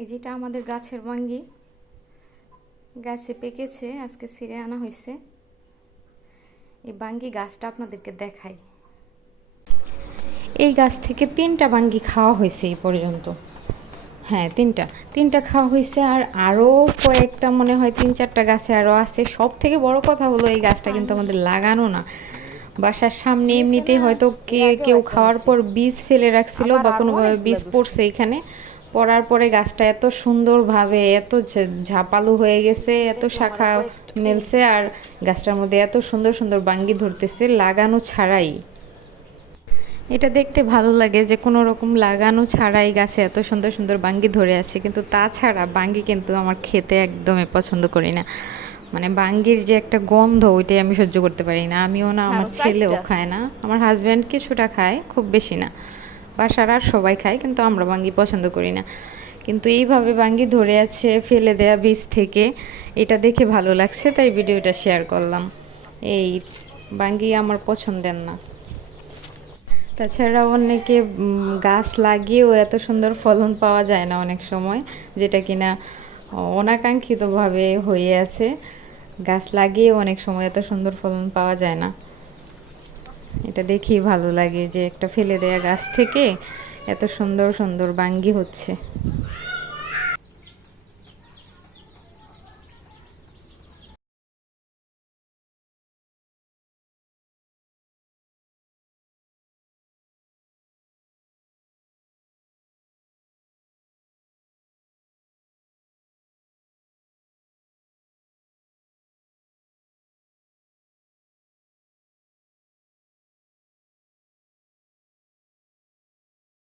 এই যেটা আমাদের গাছের বাঙ্গি, গাছে পেকেছে, আজকে ছিঁড়ে আনা হয়েছে। এই বাঙ্গি গাছটা আপনাদেরকে দেখাই। এই গাছ থেকে 3টা বাঙ্গি খাওয়া হয়েছে এই পর্যন্ত। হ্যাঁ, তিনটা খাওয়া হয়েছে। আর আরও কয়েকটা মনে হয় 3-4টা গাছে আরও আছে। সব থেকে বড় কথা হলো এই গাছটা কিন্তু আমাদের লাগানো না, বাসার সামনে এমনিতেই হয়তো কেউ খাওয়ার পর বীজ ফেলে রাখছিল বা কোনোভাবে বীজ পড়ছে এখানে। পড়ার পরে গাছটা এত সুন্দরভাবে এত ঝাপালু হয়ে গেছে, এত শাখা মেলছে, আর গাছটার মধ্যে এত সুন্দর সুন্দর বাঙ্গি ধরতেছে লাগানো ছাড়াই। এটা দেখতে ভালো লাগে যে কোনো রকম লাগানো ছাড়াই গাছে এত সুন্দর সুন্দর বাঙ্গি ধরে আছে। কিন্তু তাছাড়া বাঙ্গি কিন্তু আমার খেতে একদমই পছন্দ করি না। মানে বাঙ্গির যে একটা গন্ধ, ওইটাই আমি সহ্য করতে পারি না। আমিও না, আমার ছেলেও খায় না, আমার হাজব্যান্ড কিছুটা খায়, খুব বেশি না। বাসার আর সবাই খায়, কিন্তু আমরা বাঙ্গি পছন্দ করি না। কিন্তু এইভাবে বাঙ্গি ধরে আছে ফেলে দেয়া বীজ থেকে, এটা দেখে ভালো লাগছে, তাই ভিডিওটা শেয়ার করলাম। এই বাঙ্গি আমার পছন্দের না। তাছাড়া অনেকে গাছ লাগিয়েও এত সুন্দর ফলন পাওয়া যায় না অনেক সময়, যেটা কিনা অনাকাঙ্ক্ষিতভাবে হয়ে আছে। গাছ লাগিয়েও অনেক সময় এত সুন্দর ফলন পাওয়া যায় না। এটা দেখেই ভালো লাগে যে একটা ফেলে দেয়া গাছ থেকে এত সুন্দর সুন্দর বাঙ্গি হচ্ছে।